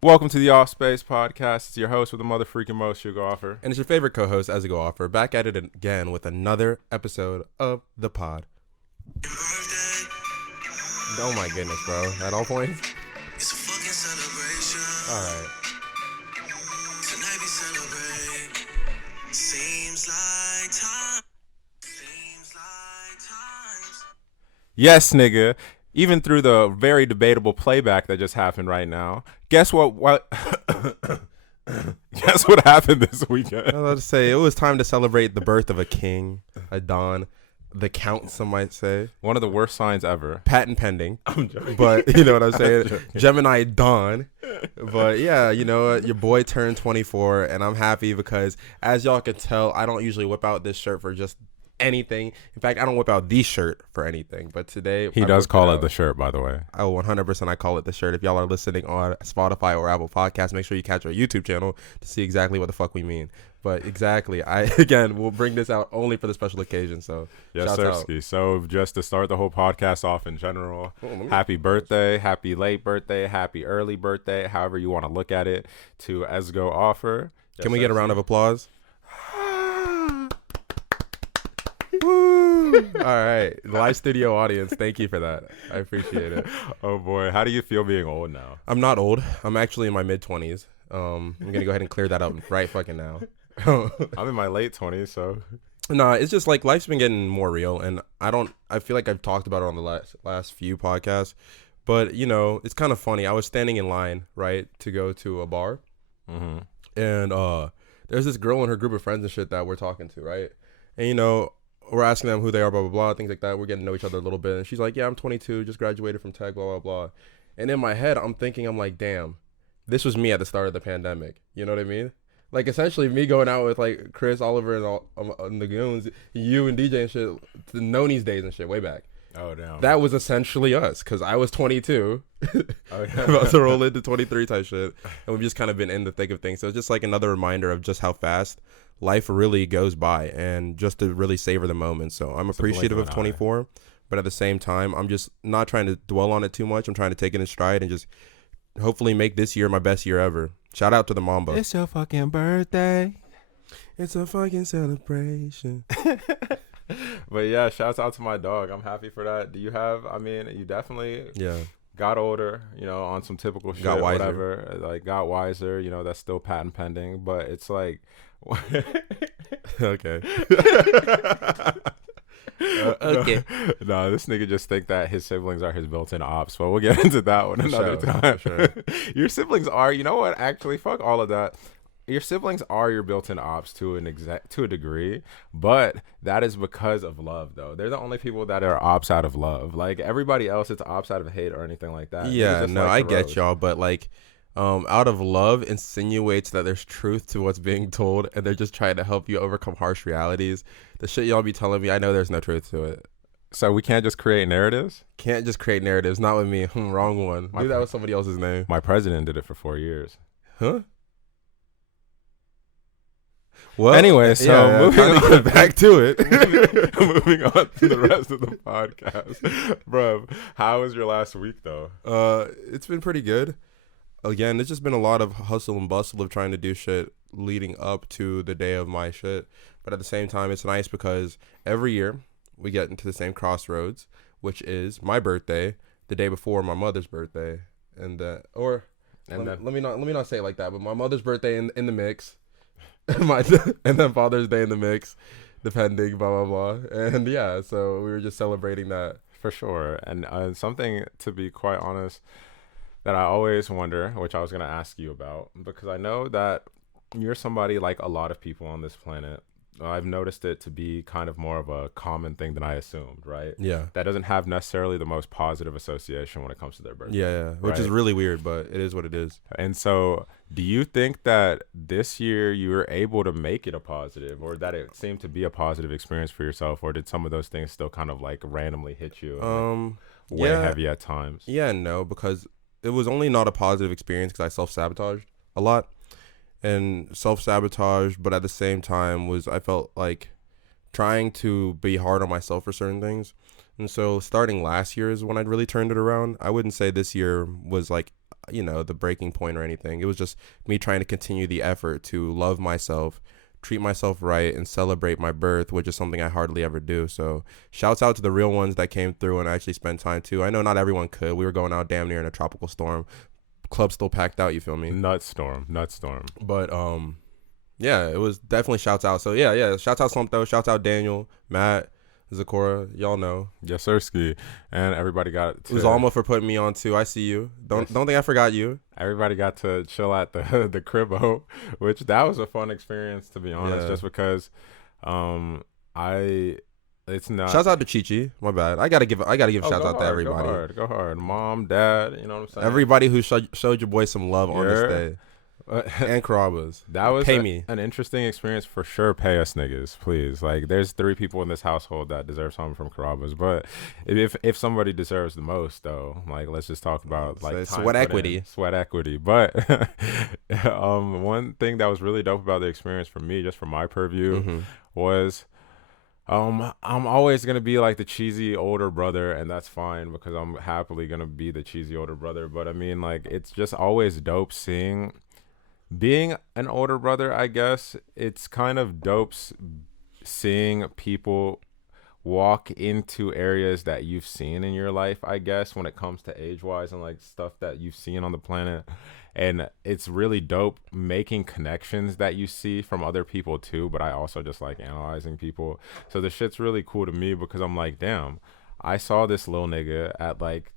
Welcome to the Offspace podcast. It's your host with the mother freaking most, Sugar Offer. And it's your favorite co-host, Ezugo Offer, back at it again with another episode of the pod. Oh my goodness, bro. At all points? It's a fucking celebration. Alright. Tonight we celebrate. Seems like time. Seems like times. Yes, nigga. Even through the very debatable playback that just happened right now, guess what guess what happened this weekend? I was about to say, it was time to celebrate the birth of a king, a don, the count, some might say. One of the worst signs ever. Patent pending. I'm joking. But you know what I'm saying? Gemini Dawn. But yeah, you know what? Your boy turned 24, and I'm happy because, as y'all can tell, I don't usually whip out this shirt for just anything. In fact, I don't whip out the shirt for anything. But today, He does call it the shirt, by the way. Oh, 100% I call it the shirt. If y'all are listening on Spotify or Apple Podcasts, make sure you catch our YouTube channel to see exactly what the fuck we mean. But exactly, we'll bring this out only for the special occasion. So Yes, shouts out. sir. So just to start the whole podcast off in general, happy birthday, happy late birthday, happy early birthday, however you want to look at it, to Ezugo Offer. Can we get a round of applause? All right, live studio audience, thank you for that. I appreciate it. Oh boy, how do you feel being old now? I'm not old. I'm actually in my mid-20s. I'm gonna go ahead and clear that up right fucking now. I'm in my late 20s, so Nah, it's just like life's been getting more real, and I feel like I've talked about it on the last few podcasts, but you know, it's kind of funny. I was standing in line, right, to go to a bar, and there's this girl and her group of friends and shit that we're talking to, right, and you know, we're asking them who they are, blah blah blah, things like that. We're getting to know each other a little bit, and she's like, "Yeah, I'm 22, just graduated from tech, blah blah blah," and in my head, I'm thinking, I'm like, damn, this was me at the start of the pandemic. You know what I mean? Like, essentially, me going out with, like, Chris, Oliver, and all the goons, you and DJ and shit, the Noni's days and shit, way back. oh damn. That was essentially us, because I was 22, Oh, yeah. about to roll into 23 type shit, and we've just kind of been in the thick of things. So it's just, like, another reminder of just how fast life really goes by, and just to really savor the moment. So I'm appreciative of 24, but at the same time, I'm just not trying to dwell on it too much. I'm trying to take it in stride and just hopefully make this year my best year ever. Shout out to the Mamba. It's your fucking birthday. It's a fucking celebration. But yeah, shouts out to my dog. I'm happy for that. Do you have, I mean, you definitely got older, you know, on some typical shit, Got wiser. whatever. Like, got wiser, you know, that's still patent pending. But it's like, Okay. okay. No, this nigga just think that his siblings are his built-in ops, but we'll get into that one another time. Sure. Your siblings are, you know what? Actually, fuck all of that. Your siblings are your built-in ops to a degree, but that is because of love, though. They're the only people that are ops out of love. Like, everybody else, it's ops out of hate or anything like that. Yeah, Just no, like I the get rose. y'all, but like, out of love insinuates that there's truth to what's being told, and they're just trying to help you overcome harsh realities. The shit y'all be telling me, I know there's no truth to it. So we can't just create narratives? Can't just create narratives. Not with me. Wrong one. Maybe that was somebody else's name. My president did it for 4 years. Huh? Well, Anyway, so moving time to on. get back to it. Moving on to the rest of the podcast. Bro, how was your last week, though? It's been pretty good. Again, it's just been a lot of hustle and bustle of trying to do shit leading up to the day of my shit. But at the same time, it's nice because every year we get into the same crossroads, which is my birthday, the day before my mother's birthday, and let me not say it like that, but my mother's birthday in the mix, and then Father's Day in the mix, depending, blah blah blah, and yeah, so we were just celebrating that. For sure. And something, to be quite honest, that I always wonder, which I was going to ask you about, because I know that you're somebody like a lot of people on this planet. I've noticed it to be kind of more of a common thing than I assumed, right? Yeah. That doesn't have necessarily the most positive association when it comes to their birthday. Yeah, which is right? really weird, but it is what it is. And so do you think that this year you were able to make it a positive, or that it seemed to be a positive experience for yourself, or did some of those things still kind of like randomly hit you way heavy at times? Yeah, no, because it was only not a positive experience because I self-sabotaged a lot. And self-sabotage, but at the same time I felt like trying to be hard on myself for certain things. And so starting last year is when I'd really turned it around. I wouldn't say this year was like the breaking point or anything. It was just me trying to continue the effort to love myself, treat myself right, and celebrate my birth, which is something I hardly ever do. So shouts out to the real ones that came through and actually spent time too. I know not everyone could. We were going out damn near in a tropical storm. Club still packed out, you feel me? Nut storm. But yeah, it was definitely shouts out. So yeah, shouts out Slumpto, shouts out Daniel, Matt, Zakora, y'all know. Yes, sir, Ski. And everybody got to Uzalma for putting me on too. I see you. Don't think I forgot you. Everybody got to chill at the cribbo, which that was a fun experience, to be honest, just because it's not. Shouts out to Chichi. My bad. I gotta give shouts out to everybody. Go hard. Mom, dad, you know what I'm saying? Everybody who showed your boy some love on this day. And Carabas. That was me an interesting experience for sure. Pay us niggas, please. Like, there's 3 people in this household that deserve something from Carabas, but if somebody deserves the most, though, like, let's just talk about like sweat equity. But one thing that was really dope about the experience for me, just from my purview, was I'm always gonna be like the cheesy older brother, and that's fine because I'm happily gonna be the cheesy older brother. But I mean, like, it's just always dope being an older brother. I guess it's kind of dope seeing people walk into areas that you've seen in your life, I guess, when it comes to age wise and like stuff that you've seen on the planet. And it's really dope making connections that you see from other people too, but I also just like analyzing people. So the shit's really cool to me because I'm like, damn, I saw this little nigga at like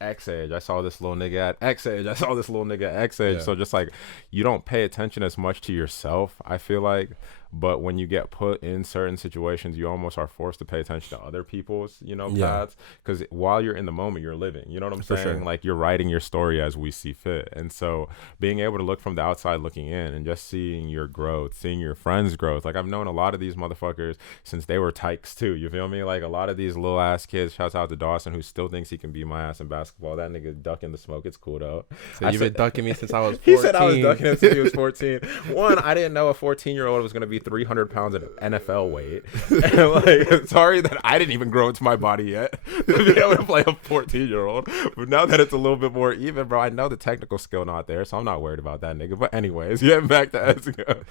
X age. I saw this little nigga at X age. I saw this little nigga at X age. Yeah. So just like, you don't pay attention as much to yourself, I feel like. But when you get put in certain situations, you almost are forced to pay attention to other people's, paths. Because while you're in the moment, you're living. You know what I'm saying? Sure. Like, you're writing your story as we see fit. And so being able to look from the outside looking in and just seeing your growth, seeing your friends' growth. Like, I've known a lot of these motherfuckers since they were tykes too. You feel me? Like, a lot of these little ass kids, shouts out to Dawson, who still thinks he can beat my ass in basketball. That nigga ducking the smoke. It's cool though. So you've been ducking me since I was 14. He said I was ducking him since he was 14. One, I didn't know a 14-year-old was going to be 300 pounds of NFL weight. And like, sorry that I didn't even grow into my body yet to be able to play a 14-year-old. But now that it's a little bit more even, bro, I know the technical skill not there, so I'm not worried about that nigga. But anyways, getting back to Ezugo,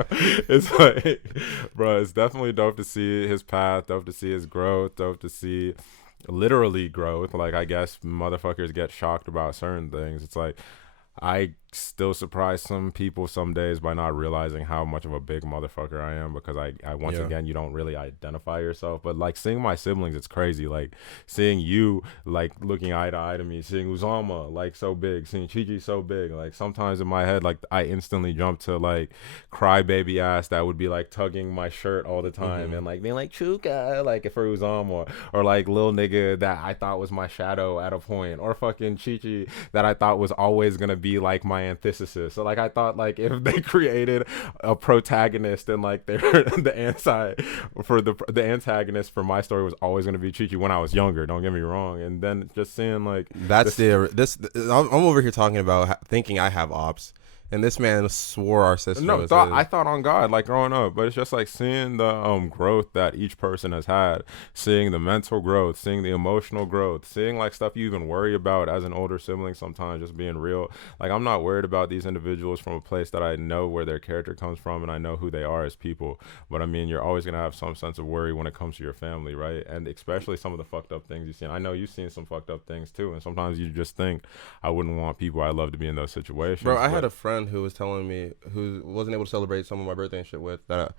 it's like, bro, it's definitely dope to see his path, dope to see his growth, dope to see literally growth. Like, I guess motherfuckers get shocked about certain things. It's like, I still surprise some people some days by not realizing how much of a big motherfucker I am, because I once again, you don't really identify yourself. But like, seeing my siblings, it's crazy. Like, seeing you like looking eye to eye to me, seeing Uzama like so big, seeing Chichi so big. Like, sometimes in my head, like, I instantly jump to like crybaby ass that would be like tugging my shirt all the time and like being like Chuka, like for Uzama, or like little nigga that I thought was my shadow at a point, or fucking Chichi that I thought was always gonna be like my antithesis. So like, I thought like if they created a protagonist and like they're the antagonist for my story was always going to be Chichi when I was younger, don't get me wrong. And then just seeing like I'm over here talking about thinking I have ops, and this man swore our sister. I thought on God, like growing up, but it's just like seeing the growth that each person has had, seeing the mental growth, seeing the emotional growth, seeing like stuff you even worry about as an older sibling sometimes, just being real. Like, I'm not worried about these individuals from a place that I know where their character comes from and I know who they are as people. But I mean, you're always gonna have some sense of worry when it comes to your family, right? And especially some of the fucked up things you've seen. I know you've seen some fucked up things too, and sometimes you just think, I wouldn't want people I love to be in those situations. Bro, I had a friend who was telling me, who wasn't able to celebrate some of my birthday and shit with, that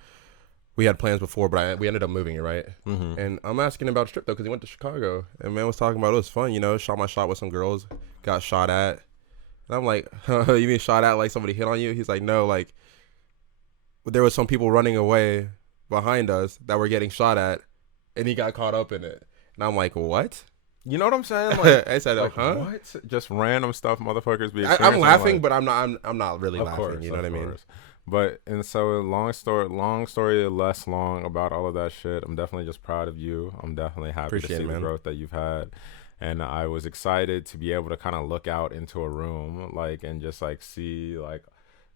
we had plans before, but we ended up moving it, right? And I'm asking about a trip though, because he went to Chicago, and man was talking about it was fun, shot my shot with some girls, got shot at, and I'm like, you mean shot at like somebody hit on you? He's like, no, like there was some people running away behind us that were getting shot at, and he got caught up in it, and I'm like, what? You know what I'm saying? Like, I said, like, huh? What? Just random stuff motherfuckers be experiencing. I'm laughing, like, but I'm not really laughing. Course, you know what I mean? But, and so long story less long about all of that shit. I'm definitely just proud of you. I'm definitely happy to see the growth that you've had. And I was excited to be able to kind of look out into a room, like, and just like see like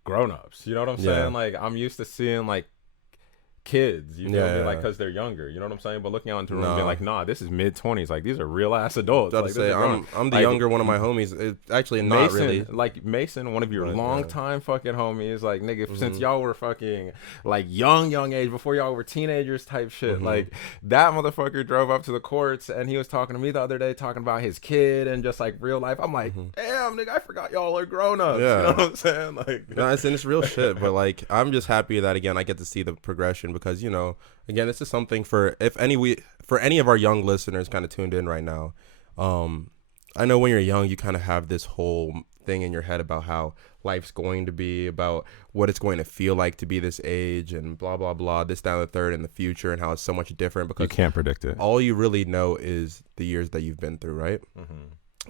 grown-ups. You know what I'm saying? Like, I'm used to seeing like kids. You feel me? Yeah. Like, because they're younger. You know what I'm saying? But looking out into the room, No. being like, nah, this is mid-20s. Like, these are real ass adults. Gotta Like, say, I'm the like, younger one of my homies. It's actually not Mason, really. like Mason, one of your But, long time fucking homies, like nigga, since y'all were fucking like young age, before y'all were teenagers type shit. Like that motherfucker drove up to the courts and he was talking to me the other day, talking about his kid and just like real life. I'm like, damn, nigga, I forgot y'all are grown ups. Yeah. You know what I'm saying? Like, No, it's real shit. But like, I'm just happy that again I get to see the progression because again, this is something for any of our young listeners kind of tuned in right now. I know when you're young, you kind of have this whole thing in your head about how life's going to be, about what it's going to feel like to be this age, and blah blah blah, this, down, the third, in the future, and how it's so much different because you can't predict it. All you really know is the years that you've been through, right?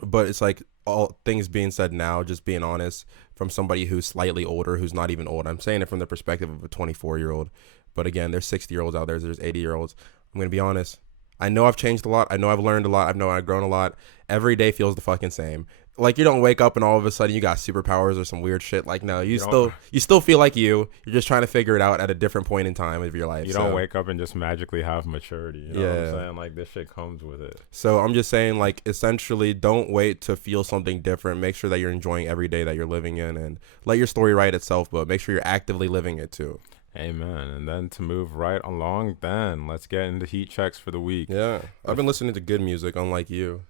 But it's like, all things being said now, just being honest, from somebody who's slightly older, who's not even old. I'm saying it from the perspective of a 24-year-old. But again, there's 60-year-olds out there. There's 80-year-olds. I'm going to be honest. I know I've changed a lot. I know I've learned a lot. I know I've grown a lot. Every day feels the fucking same. Like, you don't wake up and all of a sudden you got superpowers or some weird shit. Like, no, you still feel like you're just trying to figure it out at a different point in time of your life. You don't wake up and just magically have maturity. You know what I'm saying? Like, this shit comes with it. So I'm just saying, like, essentially, don't wait to feel something different. Make sure that you're enjoying every day that you're living in, and let your story write itself, but make sure you're actively living it too. Amen. And then to move right along, then let's get into heat checks for the week. Yeah, I've been listening to good music, unlike you.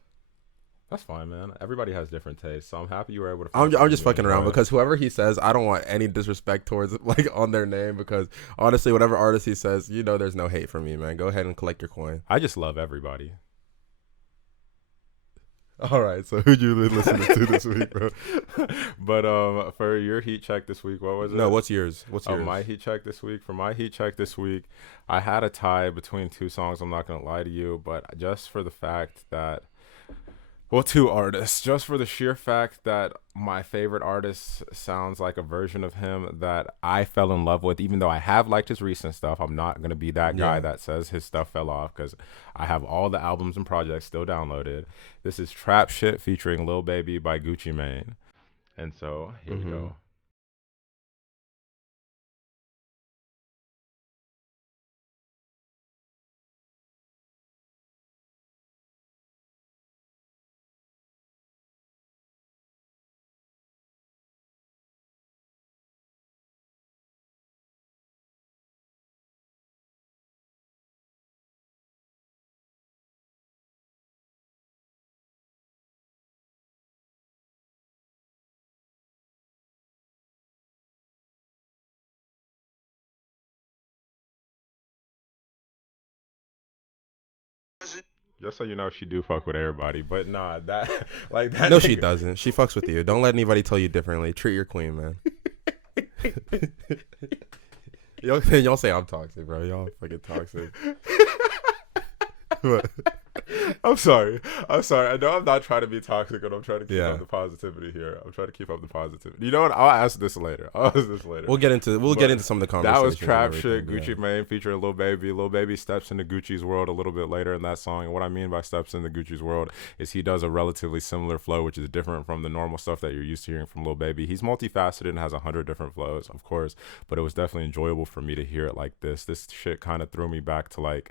That's fine, man. Everybody has different tastes, so I'm happy you were able to. I'm just fucking around because whoever he says, I don't want any disrespect towards like on their name, because honestly, whatever artist he says, there's no hate for me, man. Go ahead and collect your coin. I just love everybody. All right, so who'd you been listening to this week, bro? But for your heat check this week, what was it? No, what's yours? What's yours? My heat check this week. For my heat check this week, I had a tie between two songs. I'm not gonna lie to you, but just for the fact that, well, two artists, just for the sheer fact that my favorite artist sounds like a version of him that I fell in love with, even though I have liked his recent stuff. I'm not going to be that guy that says his stuff fell off, because I have all the albums and projects still downloaded. This is Trap Shit featuring Lil Baby by Gucci Mane. And so here we go. Just so you know, she do fuck with everybody, but nah, that like that. No, she doesn't. She fucks with you. Don't let anybody tell you differently. Treat your queen, man. Y'all say I'm toxic, bro. Y'all fucking toxic. What? I'm sorry. I know I'm not trying to be toxic, but I'm trying to keep up the positivity here. I'm trying to keep up the positivity. You know what? I'll ask this later. We'll get into some of the conversations. That was Trap Shit, Gucci Mane featuring Lil Baby. Lil Baby steps into Gucci's world a little bit later in that song. And what I mean by steps into Gucci's world is he does a relatively similar flow, which is different from the normal stuff that you're used to hearing from Lil Baby. He's multifaceted and has 100 different flows, of course, but it was definitely enjoyable for me to hear it like this. This shit kind of threw me back to like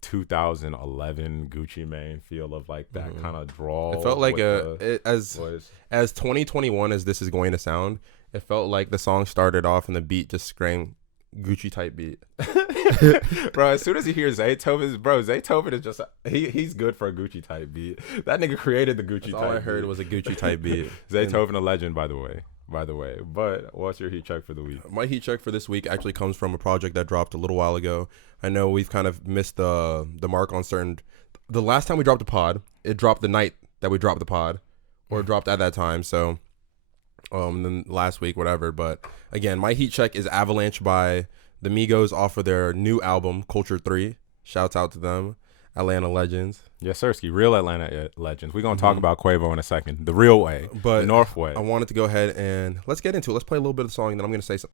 2011 Gucci Mane feel of like that kind of drawl. It felt like as 2021 as this is going to sound, it felt like the song started off and the beat just screamed Gucci type beat. Bro, as soon as you hear Zaytoven is just he's good for a Gucci type beat. That nigga created the Gucci type all I heard beat. Was a Gucci type beat. Zaytoven, a legend, by the way. But what's your heat check for the week? My heat check for this week actually comes from a project that dropped a little while ago. I know we've kind of missed the mark on certain. The last time we dropped a pod, it dropped the night that we dropped the pod, or it dropped at that time. So, then last week, whatever. But again, my heat check is Avalanche by the Migos off of their new album Culture 3. Shouts out to them. Atlanta legends. Yes, Sirski. Real Atlanta legends. We're going to talk about Quavo in a second. The real way. But the North way. I wanted to go ahead and let's get into it. Let's play a little bit of the song, and then I'm going to say something.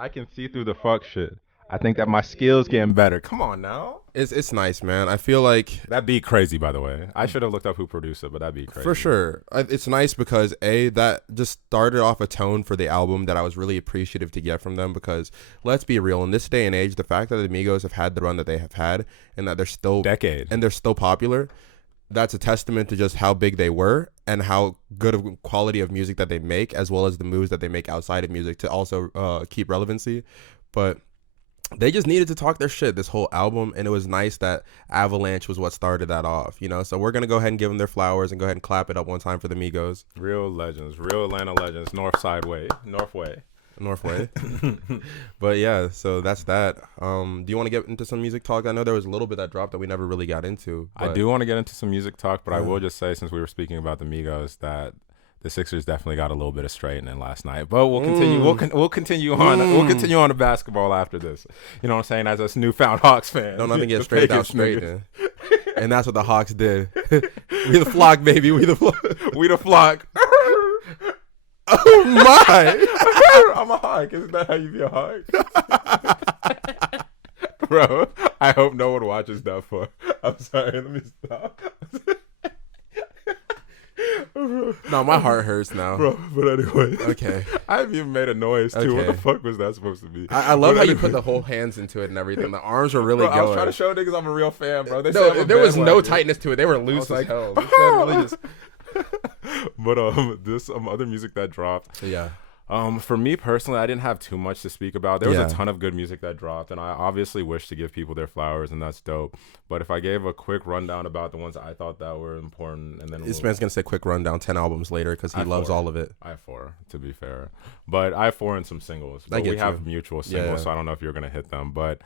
I can see through the fuck shit. I think that my skills getting better. Come on now. It's nice, man. I feel like That'd be crazy, by the way. I should have looked up who produced it, but that'd be crazy. for sure. It's nice because that just started off a tone for the album that I was really appreciative to get from them. Because let's be real, in this day and age, the fact that the Migos have had the run that they have had and that they're still they're still popular, that's a testament to just how big they were and how good of quality of music that they make, as well as the moves that they make outside of music to also keep relevancy. But they just needed to talk their shit this whole album, and it was nice that Avalanche was what started that off, you know? So we're going to go ahead and give them their flowers and go ahead and clap it up one time for the Migos. Real legends, real Atlanta legends, Northway. But yeah, so that's that. Do you want to get into some music talk? I know there was a little bit that dropped that we never really got into. I do want to get into some music talk, but I will just say, since we were speaking about the Migos, that the Sixers definitely got a little bit of straightening last night. But we'll continue. We'll continue on. We'll continue on to basketball after this. You know what I'm saying? As a newfound Hawks fan, don't nothing get straight without straightening. And that's what the Hawks did. We the flock, baby. We the flock. We the flock. Oh my! I'm a Hawk. Isn't that how you be a Hawk? Bro, I hope no one watches that for. I'm sorry. Let me stop. No, my heart hurts now. Bro, but anyway. Okay. I haven't even made a noise, too. What Okay. the fuck was that supposed to be? I love how you put the whole hands into it and everything. The arms were really Bro, going. I was trying to show niggas I'm a real fan, bro. They No, said there was no bandwagon. tightness to it. They were loose as like, hell. They said really just- But this other music that dropped. yeah. For me personally, I didn't have too much to speak about. There was Yeah. a ton of good music that dropped, and I obviously wish to give people their flowers, and that's dope. But if I gave a quick rundown about the ones I thought that were important, and then This man's gonna say quick rundown 10 albums later because he loves all of it. I have 4, to be fair, but I have 4 and some singles. But get we have you. mutual singles, Yeah. so I don't know if you're gonna hit them. But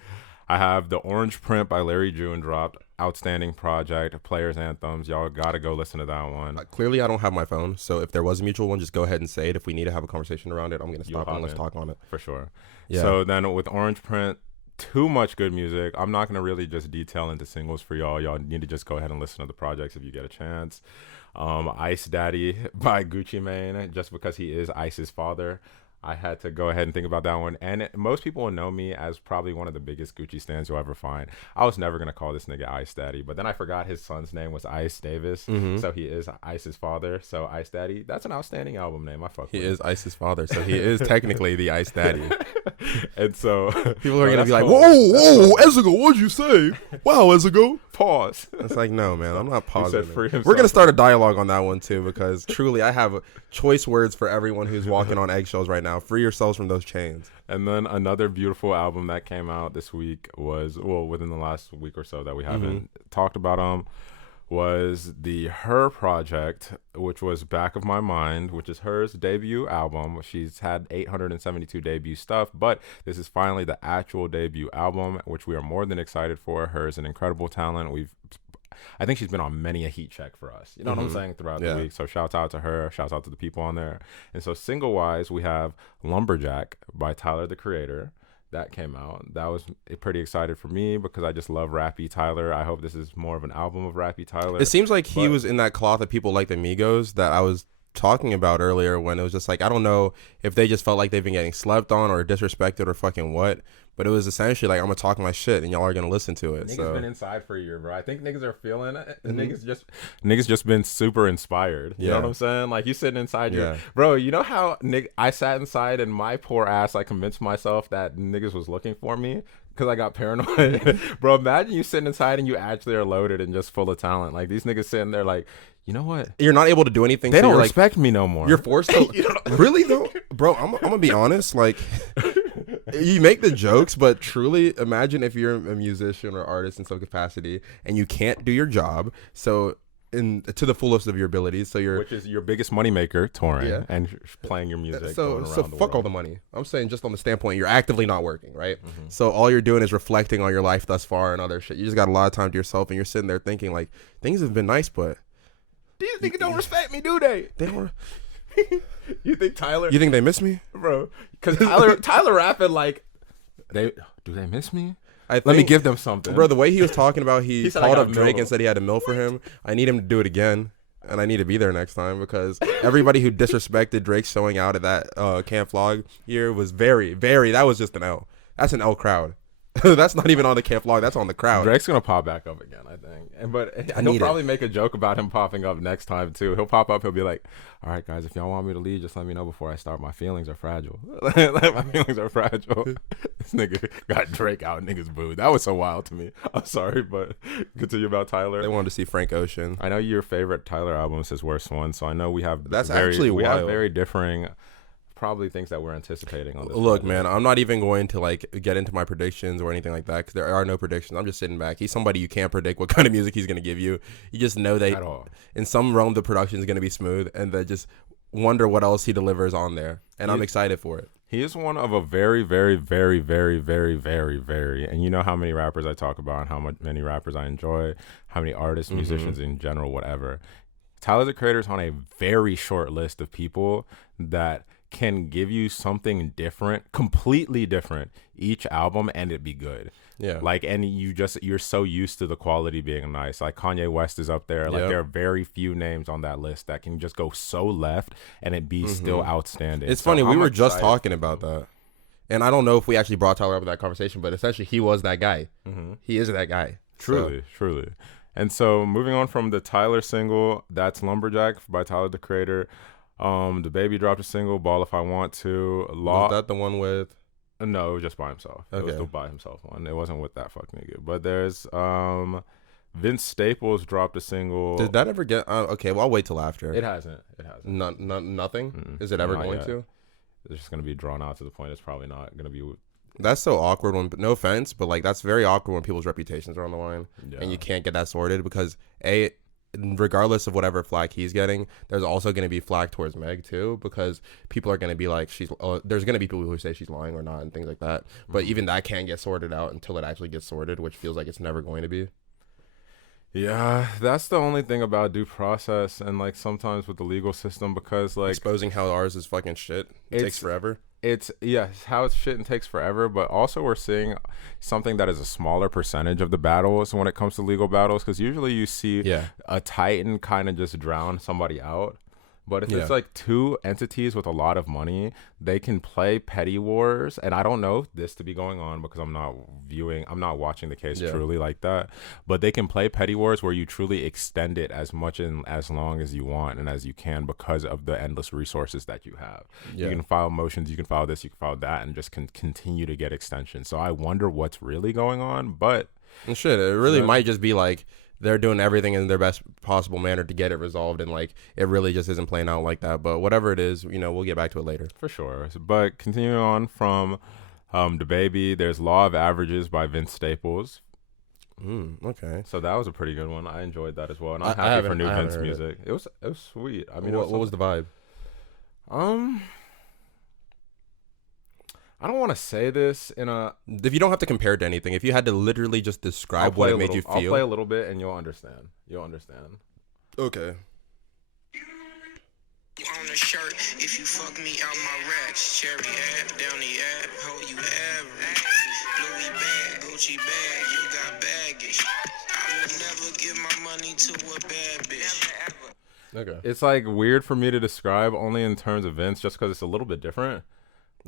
I have the Orange Print by Larry June dropped. Outstanding project, Players Anthems. Y'all gotta go listen to that one. Clearly, I don't have my phone, so if there was a mutual one, just go ahead and say it. If we need to have a conversation around it, I'm gonna stop and let's talk on it. For sure. Yeah. So then with Orange Print, too much good music. I'm not gonna really just detail into singles for y'all. Y'all need to just go ahead and listen to the projects if you get a chance. Ice Daddy by Gucci Mane, just because he is Ice's father. I had to go ahead and think about that one. And most people will know me as probably one of the biggest Gucci stans you'll ever find. I was never going to call this nigga Ice Daddy, but then I forgot his son's name was Ice Davis. So he is Ice's father. So Ice Daddy, that's an outstanding album name. I fuck He with is Ice's father, so he is technically the Ice Daddy. And so People are gonna be like, cool. "Whoa, Ezugo, what'd you say? Wow, Ezugo." Pause. It's like, no, man, I'm not pausing. said free We're himself. gonna start a dialogue on that one too, because truly, I have choice words for everyone who's walking on eggshells right now. Free yourselves from those chains. And then another beautiful album that came out this week was, well, within the last week or so that we haven't talked about was the Her Project, which was Back of My Mind, which is Her's debut album. She's had 872 debut stuff, but this is finally the actual debut album, which we are more than excited for. Her is an incredible talent. I think she's been on many a heat check for us. You know what I'm saying? Throughout the week. So shouts out to her. Shouts out to the people on there. And so single-wise, we have Lumberjack by Tyler, the Creator. That came out. That was pretty excited for me because I just love Rappy Tyler. I hope this is more of an album of Rappy Tyler. It seems like he was in that cloth of people like the Migos that I was talking about earlier, when it was just like, I don't know if they just felt like they've been getting slept on or disrespected or fucking what, but it was essentially like, I'm gonna talk my shit and y'all are gonna listen to it. Niggas been inside for a year, bro. I think niggas are feeling it. Niggas just been super inspired. You know what I'm saying? Like, you sitting inside your bro. You know how I sat inside and my poor ass, I convinced myself that niggas was looking for me because I got paranoid. Bro, imagine you sitting inside and you actually are loaded and just full of talent. Like, these niggas sitting there like, you know what? You're not able to do anything. They so don't you're respect me no more. You're forced to. Really though, bro. I'm gonna be honest. Like, you make the jokes, but truly, imagine if you're a musician or artist in some capacity and you can't do your job. So, to the fullest of your abilities. So which is your biggest moneymaker, touring and playing your music. So going around the fuck world. all the money. I'm saying just on the standpoint, you're actively not working, right? So all you're doing is reflecting on your life thus far and other shit. You just got a lot of time to yourself, and you're sitting there thinking like, things have been nice, but these niggas don't respect me, do they? they don't. You think Tyler? You think they miss me, bro? Because Tyler rapping like, do they miss me? Let me give them something, bro. The way he was talking about, he said, "I called got up Drake milk." and said he had a mill for him. I need him to do it again. and I need to be there next time because everybody who disrespected Drake showing out at that Camp Vlog year was very, very. That was just an L. That's an L crowd. That's not even on the Camp Vlog. That's on the crowd. Drake's gonna pop back up again, I think. But he'll probably make a joke about him popping up next time too. He'll pop up. He'll be like, "All right, guys, if y'all want me to leave, just let me know before I start. My feelings are fragile. My feelings are fragile." This nigga got Drake out. Niggas booed. That was so wild to me. I'm sorry, but continue about Tyler. They wanted to see Frank Ocean. I know your favorite Tyler album is his worst one, so I know we have That's actually we wild. have very differing. Probably things that we're anticipating on this. Look, project. man, I'm not even going to like get into my predictions or anything like that because there are no predictions. I'm just sitting back. He's somebody you can't predict what kind of music he's going to give you. You just know that At all. in some realm the production is going to be smooth, and then just wonder what else he delivers on there. And I'm excited for it. He is one of a very, very, very, very, very, very, very, and you know how many rappers I talk about and how many rappers I enjoy, how many artists, musicians in general, whatever. Tyler, the Creator, is on a very short list of people that can give you something different, completely different each album, and it be good. Yeah. Like, and you're so used to the quality being nice. Like Kanye West is up there. Like Yep. there are very few names on that list that can just go so left and it be still outstanding. It's So funny. We I'm were just excited. talking about that. And I don't know if we actually brought Tyler up in that conversation, but essentially he was that guy. He is that guy. Truly, truly. And so moving on from the Tyler single, that's Lumberjack by Tyler, the Creator. The Baby dropped a single, Ball If I Want To. Was that the one with? No, it was just by himself. It was Okay. the by himself one. It wasn't with that fuck nigga. But there's Vince Staples dropped a single. Did that ever get? Okay, well I'll wait till after. It hasn't. It hasn't. Nothing. Mm-mm. Is it ever Not going yet. to? It's just gonna be drawn out to the point it's probably not gonna be. That's so awkward when, no offense, but like that's very awkward when people's reputations are on the line Yeah. and you can't get that sorted because regardless of whatever flack he's getting, there's also going to be flack towards Meg too because people are going to be like there's going to be people who say she's lying or not and things like that. But even that can't get sorted out until it actually gets sorted, which feels like it's never going to be. Yeah, that's the only thing about due process and like sometimes with the legal system because like Exposing how ours is fucking shit. It takes forever. It's how it's shit and takes forever, but also we're seeing something that is a smaller percentage of the battles when it comes to legal battles because usually you see a titan kind of just drown somebody out. But if it's like two entities with a lot of money, they can play petty wars. And I don't know this to be going on because I'm not watching the case truly like that. But they can play petty wars where you truly extend it as much and as long as you want and as you can because of the endless resources that you have. You can file motions, you can file this, you can file that, and just can continue to get extensions. So I wonder what's really going on. But and shit, it really might just be like they're doing everything in their best possible manner to get it resolved, and like it really just isn't playing out like that. But whatever it is, we'll get back to it later. For sure. But continuing on from the Baby, there's Law of Averages by Vince Staples. Okay. So that was a pretty good one. I enjoyed that as well, and I'm I happy for haven't- new I haven't Vince heard music. It was sweet. I mean, what was the vibe? I don't want to say this in a. If you don't have to compare it to anything, if you had to literally just describe what it made you feel. I'll play a little bit, and you'll understand. Okay. On the shirt, if you fuck me out my racks, cherry app, down the app, how you average, Louis bag, Gucci bag, you got baggage. I will never give my money to a bad bitch. Okay. It's like weird for me to describe only in terms of Vince, just because it's a little bit different.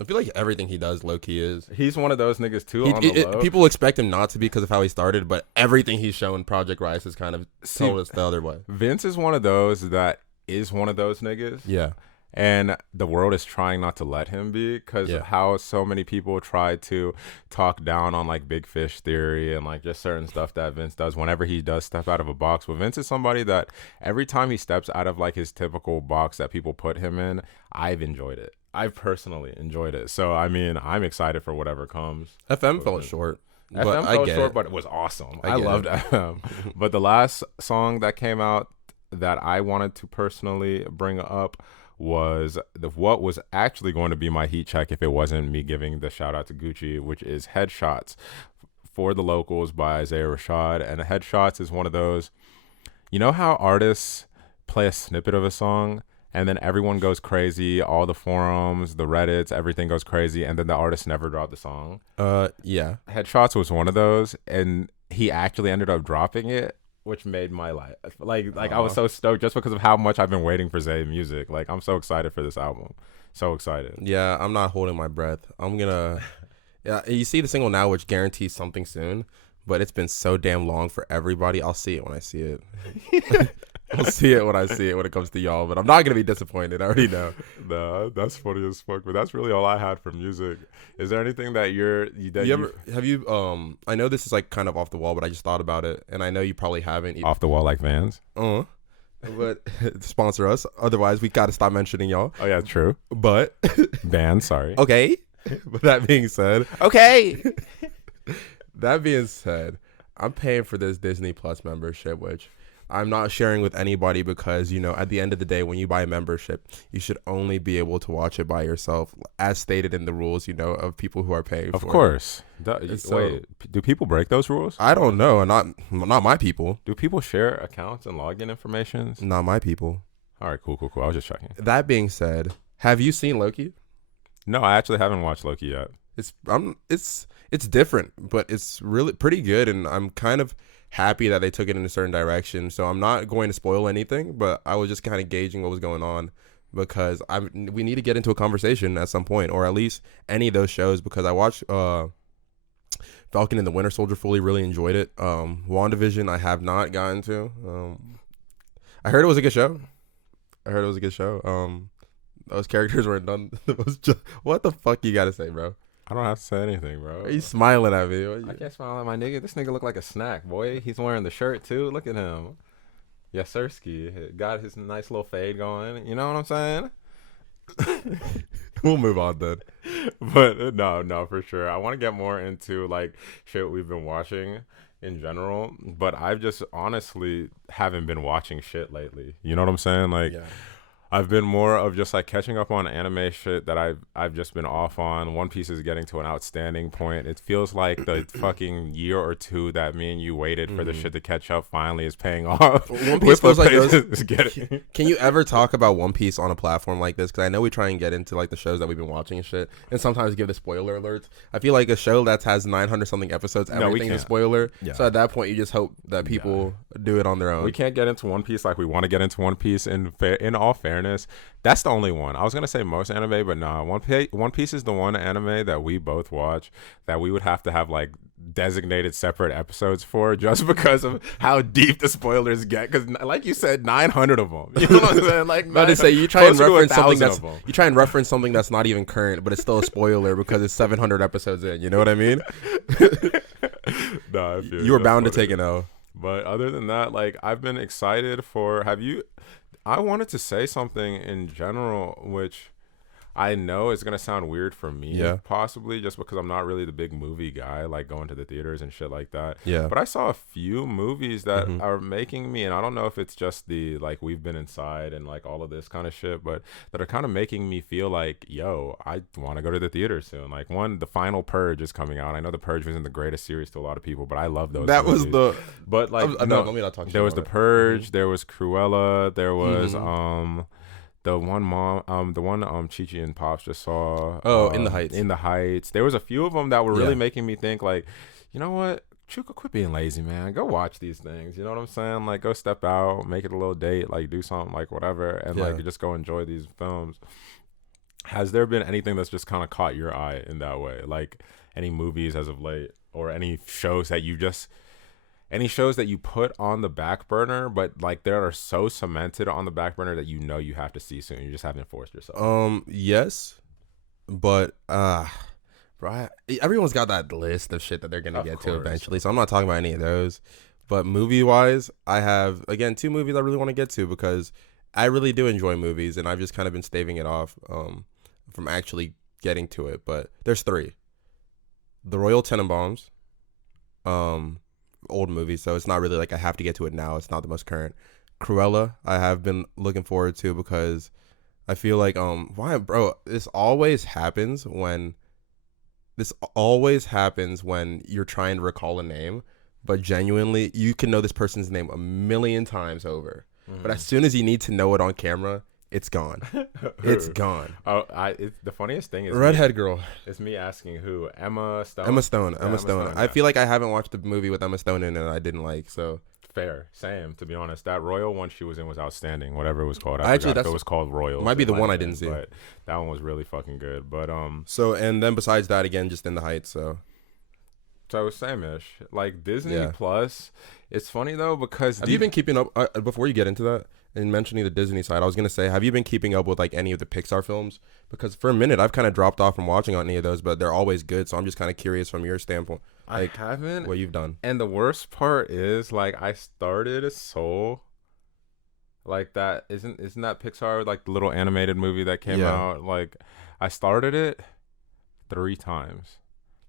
I feel like everything he does, low key is. He's one of those niggas too. On the low. People expect him not to be because of how he started, but everything he's shown Project Rice has kind of told us the other way. Vince is one of those that is one of those niggas. Yeah. And the world is trying not to let him be because of how so many people try to talk down on like Big Fish theory and like just certain stuff that Vince does whenever he does step out of a box. But Vince is somebody that every time he steps out of like his typical box that people put him in, I've enjoyed it. I've personally enjoyed it. So, I mean, I'm excited for whatever comes. FM fell short. FM fell short, but it was awesome. I loved FM. But the last song that came out that I wanted to personally bring up was what was actually going to be my heat check if it wasn't me giving the shout out to Gucci, which is Headshots for the Locals by Isaiah Rashad. And Headshots is one of those, you know how artists play a snippet of a song and then everyone goes crazy, all the forums, the Reddits, everything goes crazy, and then the artist never dropped the song? Yeah. Headshots was one of those, and he actually ended up dropping it. which made my life. Like I was so stoked just because of how much I've been waiting for Zay music. Like I'm so excited for this album. So excited. Yeah, I'm not holding my breath. I'm gonna. Yeah, you see the single now, which guarantees something soon, but it's been so damn long for everybody. I'll see it when I see it. I'll see it when I see it when it comes to y'all, but I'm not gonna be disappointed. I already know. Nah, that's funny as fuck. But that's really all I had for music. Is there anything that have you I know this is like kind of off the wall, but I just thought about it, and I know you probably haven't. Off the wall like Vans? But sponsor us. Otherwise, we gotta stop mentioning y'all. Oh yeah, true. But Vans, sorry. Okay. But that being said, okay. That being said, I'm paying for this Disney Plus membership, which I'm not sharing with anybody because, you know, at the end of the day, when you buy a membership, you should only be able to watch it by yourself, as stated in the rules, you know, of people who are paying for it. Of course. Wait, do people break those rules? I don't know. Not my people. Do people share accounts and login information? Not my people. All right, cool. I was just checking. That being said, have you seen Loki? No, I actually haven't watched Loki yet. It's different, but it's really pretty good, and I'm kind of happy that they took it in a certain direction. So I'm not going to spoil anything, but I was just kind of gauging what was going on because we need to get into a conversation at some point, or at least any of those shows, because I watched Falcon and the Winter Soldier fully, really enjoyed it. WandaVision I have not gotten to. I heard it was a good show. Those characters weren't done. What the fuck you gotta say, bro? I don't have to say anything, bro. Are you smiling at me? I can't smile at my nigga. This nigga look like a snack, boy. He's wearing the shirt too. Look at him. Yes, sirski. Got his nice little fade going. You know what I'm saying? We'll move on then. But no, for sure. I want to get more into like shit we've been watching in general. But I've just honestly haven't been watching shit lately. You know what I'm saying? Like. Yeah. I've been more of just like catching up on anime shit that I've just been off on. One Piece is getting to an outstanding point. It feels like the fucking year or two that me and you waited for the shit to catch up finally is paying off. One Piece feels like Can you ever talk about One Piece on a platform like this? Because I know we try and get into like the shows that we've been watching and shit, and sometimes give the spoiler alerts. I feel like a show that has 900 something episodes, everything's a spoiler. Yeah. So at that point, you just hope that people do it on their own. We can't get into One Piece like we want to get into One Piece. In all fairness, that's the only one. I was gonna say most anime, but nah. One Piece is the one anime that we both watch that we would have to have like designated separate episodes for, just because of how deep the spoilers get. Because like you said, 900 of them. You know what I'm saying? Like, no, they say you try and reference something that's not even current, but it's still a spoiler because it's 700 episodes in. You know what I mean? Nah, you were bound to take an L. But other than that, like I've been excited for. I wanted to say something in general, which I know is going to sound weird for me, possibly, just because I'm not really the big movie guy, like going to the theaters and shit like that. Yeah. But I saw a few movies that are making me, and I don't know if it's just the, like, we've been inside and, like, all of this kind of shit, but that are kind of making me feel like, yo, I want to go to the theater soon. Like, one, the final Purge is coming out. I know the Purge wasn't the greatest series to a lot of people, but I love those movies. But, like, no, let me not talk. There was the Purge, there was Cruella, there was, the one Chi-Chi and Pops just saw. In the Heights. In the Heights. There was a few of them that were really making me think, like, you know what? Chuka, quit being lazy, man. Go watch these things. You know what I'm saying? Like, go step out, make it a little date, like, do something, like, whatever, and, like, just go enjoy these films. Has there been anything that's just kind of caught your eye in that way? Like, any movies as of late, or any shows that you just... Any shows that you put on the back burner, but like they are so cemented on the back burner that you know you have to see soon. You just haven't forced yourself. Yes, but bro, everyone's got that list of shit that they're gonna get to eventually. So I'm not talking about any of those. But movie wise, I have again 2 movies I really want to get to because I really do enjoy movies, and I've just kind of been staving it off from actually getting to it. But there's 3: The Royal Tenenbaums, old movie, so it's not really like I have to get to it now. It's not the most current. Cruella, I have been looking forward to because I feel like this always happens when you're trying to recall a name, but genuinely you can know this person's name a million times over, but as soon as you need to know it on camera, it's gone. It's gone. The funniest thing is redhead girl. It's me asking who. Emma Stone. Emma Stone. I feel like I haven't watched the movie with Emma Stone in it and I didn't like. So Fair, same. To be honest, that Royal one she was in was outstanding. Whatever it was called, Actually, forgot if it was called Royal. Might be the one I didn't see, but that one was really fucking good. But So and then besides that, again, just In the Heights. So same-ish. Like Disney Plus. It's funny though because have you been keeping up? Before you get into that and mentioning the Disney side, I was gonna say, have you been keeping up with like any of the Pixar films? Because for a minute, I've kind of dropped off from watching any of those, but they're always good. So I'm just kind of curious from your standpoint. Like, I haven't. What you've done. And the worst part is, like, I started Soul. Like that isn't that Pixar, like the little animated movie that came out? Like, I started it 3 times.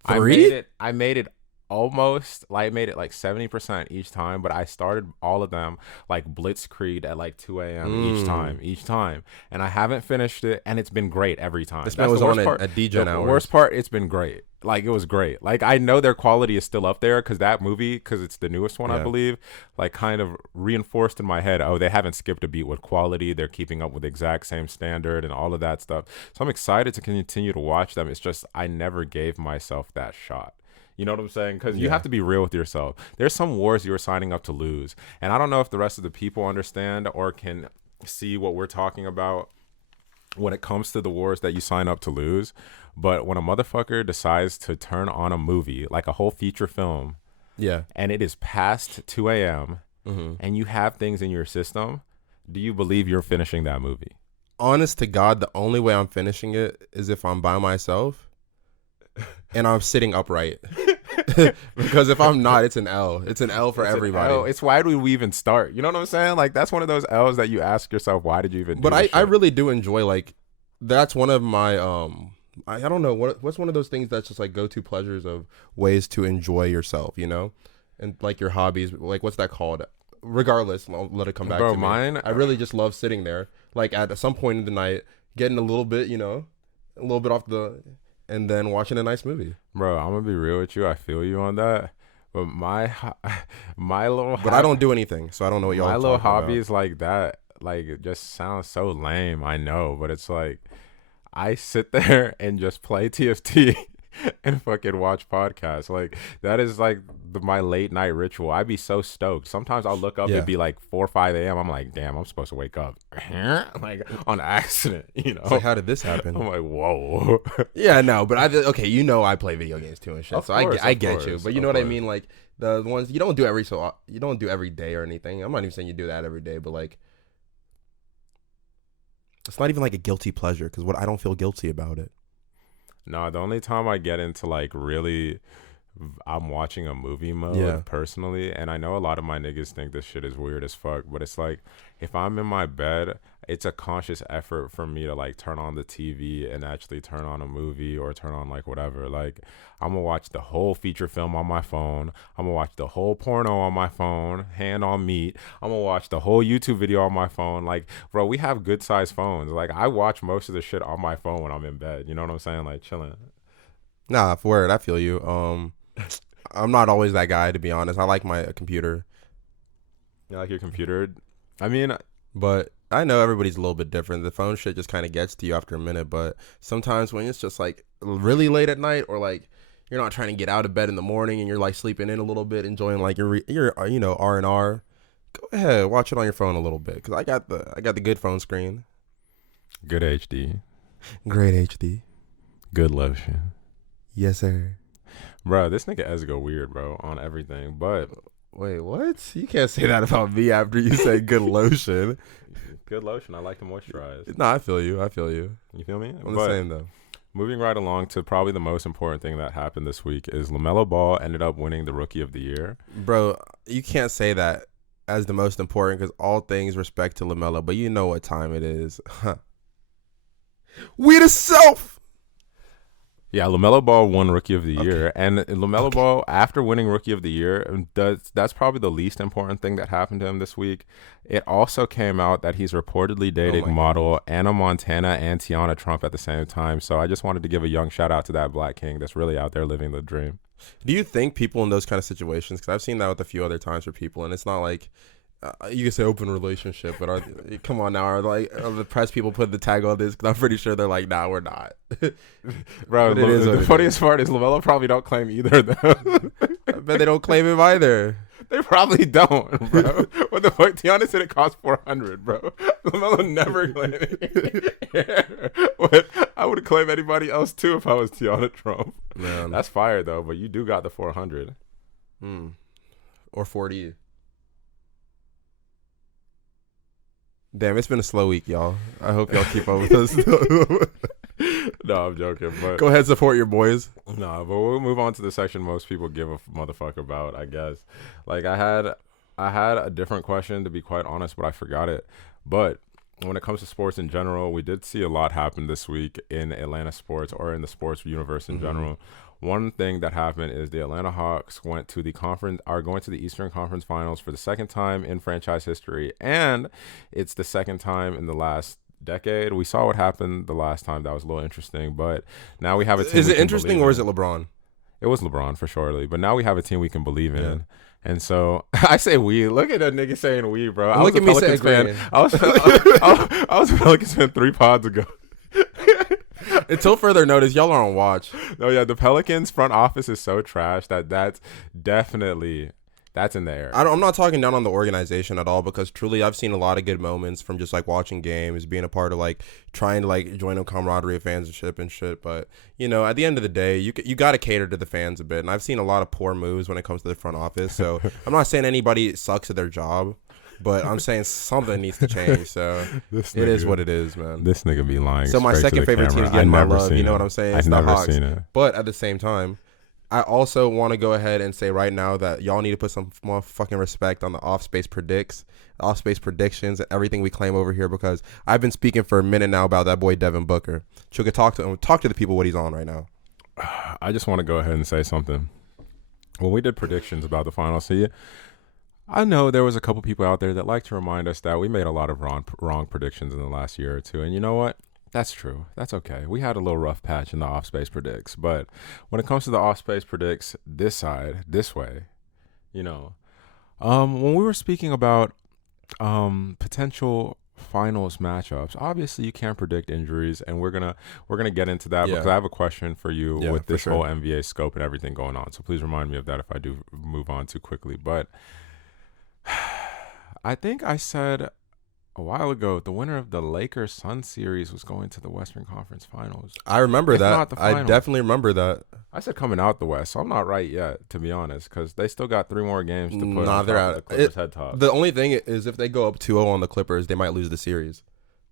3? I made it almost, like, made it like 70% each time, but I started all of them like blitzkrieg at like 2 a.m. each time, and I haven't finished it, and it's been great every time. This man was on at DJ hours. The worst part, it's been great. Like, it was great. Like, I know their quality is still up there because that movie, because it's the newest one, I believe, like, kind of reinforced in my head, oh, they haven't skipped a beat with quality. They're keeping up with the exact same standard and all of that stuff. So I'm excited to continue to watch them. It's just I never gave myself that shot. You know what I'm saying? Because you have to be real with yourself. There's some wars you're signing up to lose. And I don't know if the rest of the people understand or can see what we're talking about when it comes to the wars that you sign up to lose. But when a motherfucker decides to turn on a movie, like a whole feature film, and it is past 2 a.m., and you have things in your system, do you believe you're finishing that movie? Honest to God, the only way I'm finishing it is if I'm by myself and I'm sitting upright. Because if I'm not, it's an L. It's an L for everybody. It's why do we even start? You know what I'm saying? Like, that's one of those L's that you ask yourself, why did you even do But I really do enjoy, like, that's one of my, I don't know, what's one of those things that's just, like, go-to pleasures of ways to enjoy yourself, you know? And, like, your hobbies, like, what's that called? Regardless, I'll let it come back to me. Mine, I really just love sitting there, like, at some point in the night, getting a little bit, you know, a little bit off the... and then watching a nice movie. Bro, I'm gonna be real with you. I feel you on that. But my little... But I don't do anything, so I don't know what y'all My little hobbies about. Like that, like, it just sounds so lame, I know. But it's like, I sit there and just play TFT and fucking watch podcasts. Like, that is like my late night ritual. I'd be so stoked. Sometimes I'll look up, it'd be like 4 or 5 a.m. I'm like, damn, I'm supposed to wake up. Like, on accident, you know? It's like, how did this happen? I'm like, whoa. Yeah, no, but okay, you know I play video games too and shit, so I get you. But you know what I mean? Like, the ones you don't do every day or anything. I'm not even saying you do that every day, but like, it's not even like a guilty pleasure because I don't feel guilty about it. No, the only time I get into like really I'm watching a movie mode personally, and I know a lot of my niggas think this shit is weird as fuck, but it's like if I'm in my bed, it's a conscious effort for me to like turn on the TV and actually turn on a movie or turn on like whatever. Like, I'm gonna watch the whole feature film on my phone. I'm gonna watch the whole porno on my phone, hand on meat. I'm gonna watch the whole YouTube video on my phone. Like, bro, we have good sized phones. Like, I watch most of the shit on my phone when I'm in bed. You know what I'm saying? Like, chilling. Nah, for word, I feel you. I'm not always that guy, to be honest. I like my computer. You like your computer? I mean, but I know everybody's a little bit different. The phone shit just kind of gets to you after a minute, but sometimes when it's just like really late at night, or like you're not trying to get out of bed in the morning and you're like sleeping in a little bit, enjoying like your you know, R&R, go ahead, watch it on your phone a little bit, because I got the good phone screen. Good HD. Great HD. Good lotion. Yes, sir. Bro, this nigga Ezugo weird, bro, on everything. But wait, what? You can't say that about me after you say good lotion. Good lotion. I like to moisturize. No, I feel you. You feel me? I'm the same though. Moving right along to probably the most important thing that happened this week is LaMelo Ball ended up winning the Rookie of the Year. Bro, you can't say that as the most important, because all things respect to LaMelo, but you know what time it is. We the self. Yeah, LaMelo Ball won Rookie of the Year, and LaMelo Ball, after winning Rookie of the Year, that's probably the least important thing that happened to him this week. It also came out that he's reportedly dating model Anna Montana and Tiana Trump at the same time. So I just wanted to give a young shout out to that black king that's really out there living the dream. Do you think people in those kind of situations, because I've seen that with a few other times for people, and it's not like you can say open relationship, but come on now, are the press people put the tag on this? Because I'm pretty sure they're like, nah, we're not. Bro, the funniest part is LaMelo probably don't claim either of them. I bet they don't claim him either. They probably don't, bro. What the fuck? Tiana said it cost $400, bro. LaMelo never claimed But I would claim anybody else too if I was Tiana Trump. Man. That's fire though, but you do got the 400. Or 40. Damn, it's been a slow week, y'all. I hope y'all keep up with us. No, I'm joking. But go ahead, support your boys. No, but we'll move on to the section most people give a motherfucker about, I guess. Like I had a different question, to be quite honest, but I forgot it. But when it comes to sports in general, we did see a lot happen this week in Atlanta sports, or in the sports universe in general. One thing that happened is the Atlanta Hawks are going to the Eastern Conference Finals for the second time in franchise history, and it's the second time in the last decade. We saw what happened the last time. That was a little interesting, but now we have a team. Is it interesting or is it LeBron? It was LeBron for surely, but now we have a team we can believe in. Yeah. And so I say we. Look at that nigga saying we, bro. I was a Pelicans fan. I was a Pelicans fan 3 pods ago. Until further notice, y'all are on watch. No, yeah, the Pelicans front office is so trash that's definitely that's in the air. I'm not talking down on the organization at all, because truly I've seen a lot of good moments from just like watching games, being a part of like trying to like join a camaraderie of fanship and shit. But you know, at the end of the day, you got to cater to the fans a bit. And I've seen a lot of poor moves when it comes to the front office. So I'm not saying anybody sucks at their job, but I'm saying something needs to change. So it is what it is, man. This nigga be lying. So my second favorite team is getting my love. You know what I'm saying? I've never seen it. But at the same time, I also want to go ahead and say right now that y'all need to put some more fucking respect on the Offspace predictions, and everything we claim over here, because I've been speaking for a minute now about that boy Devin Booker. Chuka, talk to the people what he's on right now. I just want to go ahead and say something. When we did predictions about the finals, I know there was a couple people out there that like to remind us that we made a lot of wrong predictions in the last year or two, and you know what? That's true. That's okay. We had a little rough patch in the Offspace predicts, but when it comes to the Offspace predicts this way, you know, when we were speaking about potential finals matchups, obviously you can't predict injuries, and we're gonna get into that because I have a question for you with this whole NBA scope and everything going on. So please remind me of that if I do move on too quickly. But I think I said a while ago the winner of the Lakers-Suns series was going to the Western Conference Finals. I remember that. I definitely remember that. I said coming out the West, so I'm not right yet, to be honest, because they still got 3 more games to put on they're out. The Clippers' head top. The only thing is if they go up 2-0 on the Clippers, they might lose the series.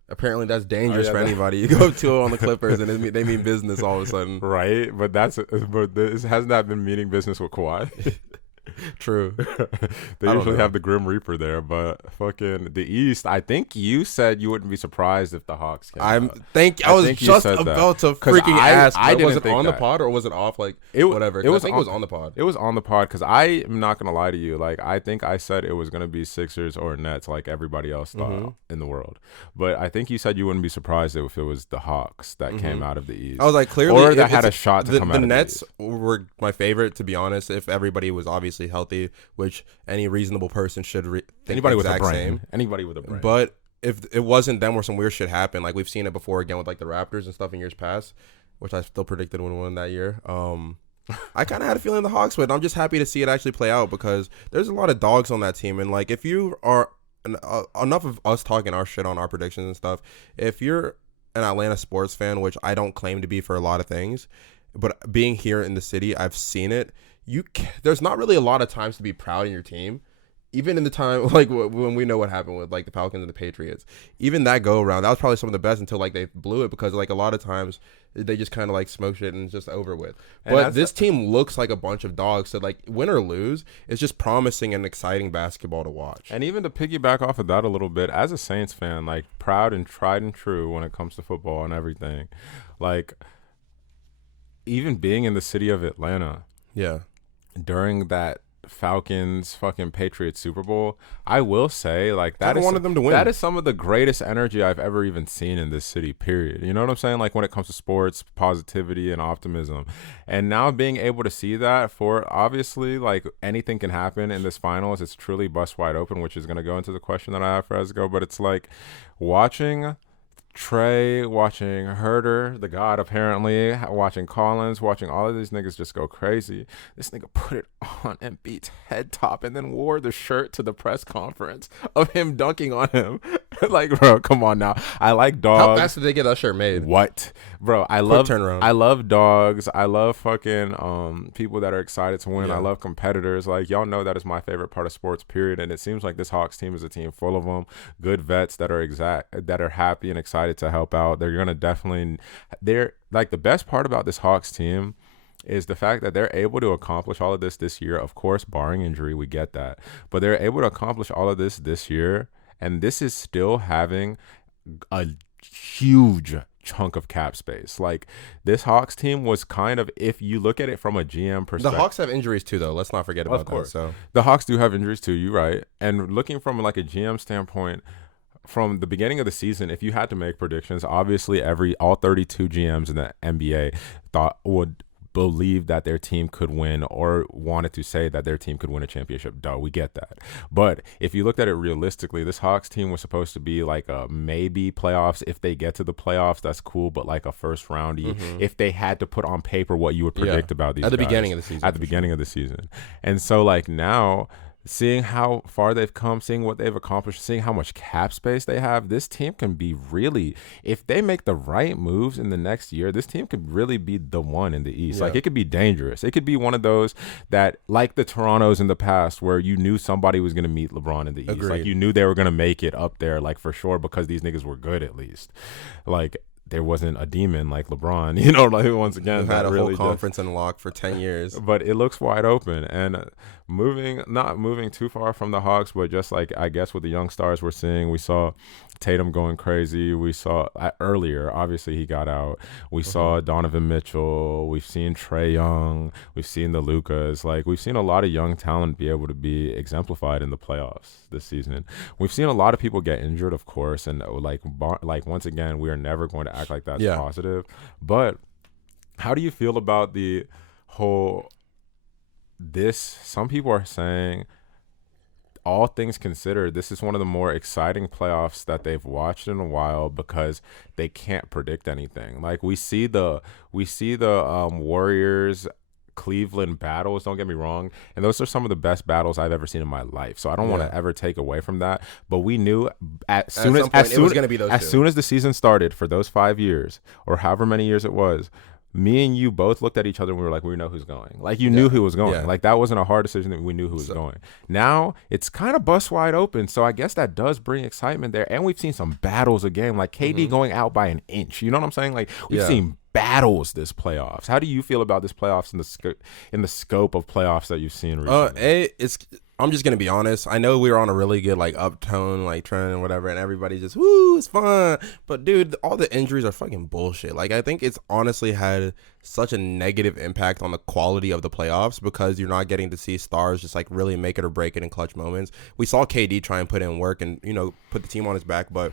Apparently, that's dangerous for anybody. You go up 2-0 on the Clippers, and they mean business all of a sudden. Right, but this hasn't that been meaning business with Kawhi? True. They usually have the Grim Reaper there, but fucking the East, I think you said you wouldn't be surprised if the Hawks came out. I was just about to freaking ask. Was it on the pod or was it off? Like, whatever. I think it was on the pod. It was on the pod, because I am not going to lie to you. Like, I think I said it was going to be Sixers or Nets like everybody else thought in the world. But I think you said you wouldn't be surprised if it was the Hawks that came out of the East. I was like, clearly. Or that had a shot to come out of the Nets were my favorite, to be honest, if everybody was obviously healthy, which any reasonable person should think anybody with a brain. Same. Anybody with a brain. But if it wasn't them, where some weird shit happened, like we've seen it before again with like the Raptors and stuff in years past, which I still predicted would win that year. I kind of had a feeling the Hawks would. I'm just happy to see it actually play out, because there's a lot of dogs on that team, and like if you are enough of us talking our shit on our predictions and stuff, if you're an Atlanta sports fan, which I don't claim to be for a lot of things, but being here in the city, I've seen it. There's not really a lot of times to be proud in your team, even in the time like when we know what happened with like the Falcons and the Patriots. Even that go around, that was probably some of the best until like they blew it, because like a lot of times they just kind of like smoke shit and it's just over with. But this team looks like a bunch of dogs, so like win or lose, it's just promising and exciting basketball to watch. And even to piggyback off of that a little bit, as a Saints fan, like proud and tried and true when it comes to football and everything, like even being in the city of Atlanta. Yeah. During that Falcons fucking Patriots Super Bowl, I will say like that is wanted them to win. That is some of the greatest energy I've ever even seen in this city, period. You know what I'm saying? Like when it comes to sports, positivity and optimism. And now being able to see that, for obviously like anything can happen in this finals, it's truly bust wide open, which is going to go into the question that I have for Ezugo, but it's like watching Trey, watching Herder, the God apparently, watching Collins, watching all of these niggas just go crazy. This nigga put it on Embiid's head top and then wore the shirt to the press conference of him dunking on him. Like, bro, come on now. I like dogs. How fast did they get that shirt made? What? Bro, I Quick turnaround. I love dogs. I love fucking people that are excited to win. Yeah. I love competitors. Like, y'all know that is my favorite part of sports, period. And it seems like this Hawks team is a team full of them. Good vets that are happy and excited to help out. They're like, the best part about this Hawks team is the fact that they're able to accomplish all of this year. Of course, barring injury, we get that. But they're able to accomplish all of this year. And this is still having a huge chunk of cap space. Like, this Hawks team was kind of, if you look at it from a GM perspective. The Hawks have injuries too, though. Let's not forget about that. So the Hawks do have injuries too. You're right. And looking from like a GM standpoint, from the beginning of the season, if you had to make predictions, obviously all 32 GMs in the NBA would believe that their team could win, or wanted to say that their team could win a championship. Duh, we get that. But if you looked at it realistically, this Hawks team was supposed to be like a maybe playoffs. If they get to the playoffs, that's cool, but like a first roundy. If they had to put on paper what you would predict about these at the guys beginning of the season. At the beginning of the season. And so like now, seeing how far they've come, seeing what they've accomplished, seeing how much cap space they have, this team can be really, if they make the right moves in the next year, this team could really be the one in the East. Like, it could be dangerous. It could be one of those that, like the Torontos in the past, where you knew somebody was going to meet LeBron in the East. Agreed. Like, you knew they were going to make it up there, like, for sure, because these niggas were good at least. Like, there wasn't a demon like LeBron, you know, like, once again. Who had a really whole conference unlocked for 10 years. But it looks wide open. And not moving too far from the Hawks, but just like, I guess with the young stars we're seeing, we saw Tatum going crazy. We saw earlier, obviously he got out. We saw Donovan Mitchell. We've seen Trae Young. We've seen the Lucas. Like, we've seen a lot of young talent be able to be exemplified in the playoffs this season. We've seen a lot of people get injured, of course. And like once again, we are never going to act like that's positive. But how do you feel about the whole some people are saying, all things considered, this is one of the more exciting playoffs that they've watched in a while, because they can't predict anything. Like, we see the Warriors Cleveland battles, don't get me wrong, and those are some of the best battles I've ever seen in my life, so I don't want to ever take away from that. But we knew as soon as the season started, for those 5 years or however many years it was, me and you both looked at each other and we were like, we know who's going. Like, you knew who was going. Yeah. Like, that wasn't a hard decision. That we knew who was going. Now it's kind of bust wide open. So I guess that does bring excitement there. And we've seen some battles again, like KD going out by an inch. You know what I'm saying? Like, we've seen battles this playoffs. How do you feel about this playoffs in the scope of playoffs that you've seen recently? I'm just gonna be honest. I know we were on a really good like uptone like trend and whatever, and everybody just woo, it's fun. But dude, all the injuries are fucking bullshit. Like, I think it's honestly had such a negative impact on the quality of the playoffs, because you're not getting to see stars just like really make it or break it in clutch moments. We saw KD try and put in work and, you know, put the team on his back, but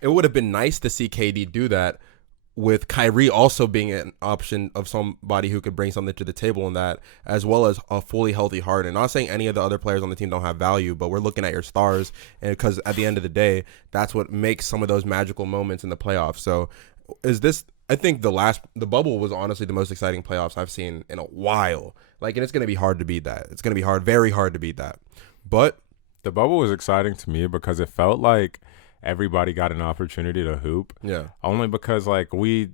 it would have been nice to see KD do that, with Kyrie also being an option of somebody who could bring something to the table in that, as well as a fully healthy Harden. Not saying any of the other players on the team don't have value, but we're looking at your stars, and because at the end of the day, that's what makes some of those magical moments in the playoffs. So I think the bubble was honestly the most exciting playoffs I've seen in a while. Like, and it's going to be hard to beat that. It's going to be very hard to beat that. But the bubble was exciting to me because it felt like everybody got an opportunity to hoop. Yeah. Only because like we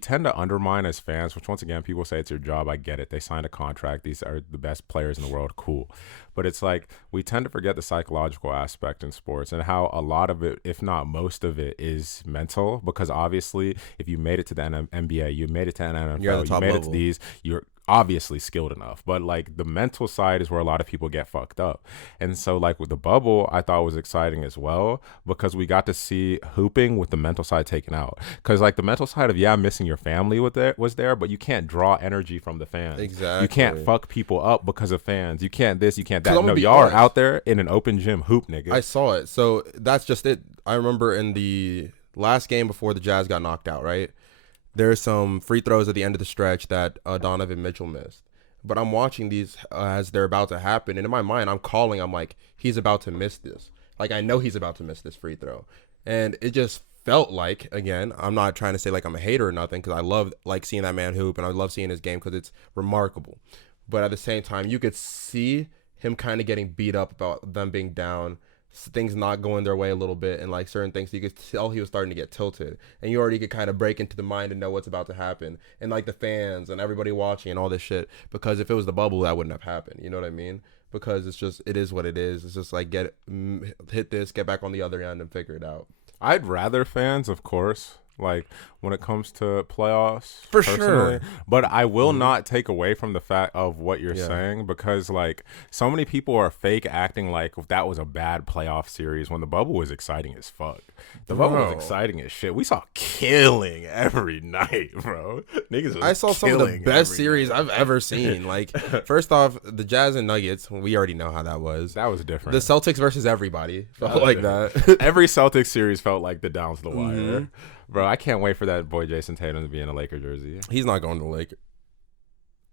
tend to undermine as fans, which once again, people say it's your job. I get it. They signed a contract. These are the best players in the world. Cool. But it's like we tend to forget the psychological aspect in sports and how a lot of it, if not most of it, is mental. Because obviously, if you made it to the NBA, you made it to the NFL, you made it to these, you're obviously skilled enough, but like the mental side is where a lot of people get fucked up. And so like with the bubble, I thought was exciting as well, because we got to see hooping with the mental side taken out. Because like the mental side of missing your family was there, but you can't draw energy from the fans. Exactly. You can't fuck people up because of fans. You can't this, you can't that. No, y'all are out there in an open gym hoop, nigga. I saw it. So that's just it. I remember in the last game before the Jazz got knocked out, right? There's some free throws at the end of the stretch that Donovan Mitchell missed. But I'm watching these as they're about to happen. And in my mind, I'm like, he's about to miss this. Like, I know he's about to miss this free throw. And it just felt like, again, I'm not trying to say like I'm a hater or nothing, because I love like seeing that man hoop and I love seeing his game because it's remarkable. But at the same time, you could see him kind of getting beat up about them being down, things not going their way a little bit, and like certain things you could tell he was starting to get tilted, and you already could kind of break into the mind and know what's about to happen, and like the fans and everybody watching and all this shit, because if it was the bubble, that wouldn't have happened. You know what I mean? Because it's just, it is what it is. It's just like hit this, get back on the other end and figure it out. I'd rather fans, of course, like when it comes to playoffs, For personally. sure. But I will not take away from the fact of what you're saying, because like so many people are fake acting like that was a bad playoff series when the bubble was exciting as fuck. The bubble was exciting as shit. We saw killing every night, bro. Niggas was I saw some of the killing best every series night. I've ever seen. Like, first off, the Jazz and Nuggets, we already know how that was. That was different. The Celtics versus everybody felt was like different. that. Every Celtics series felt like the down to the wire. Bro, I can't wait for that boy Jason Tatum to be in a Laker jersey. He's not going to the Lakers.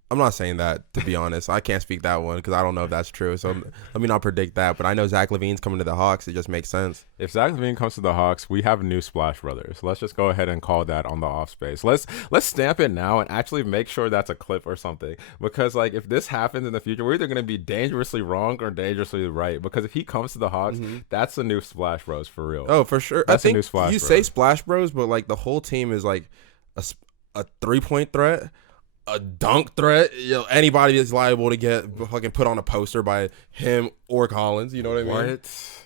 I'm not saying that, to be honest. I can't speak that one because I don't know if that's true. So let me not predict that. But I know Zach LaVine's coming to the Hawks. It just makes sense. If Zach LaVine comes to the Hawks, we have a new Splash Brothers. Let's just go ahead and call that on the Offspace. Let's stamp it now and actually make sure that's a clip or something. Because like if this happens in the future, we're either going to be dangerously wrong or dangerously right. Because if he comes to the Hawks, that's a new Splash Bros for real. Oh, for sure. That's I think a new Splash you Bros. say Splash Bros, but like the whole team is like a 3-point threat, a dunk threat. You know, anybody is liable to get fucking put on a poster by him or Collins. You know what I mean? What?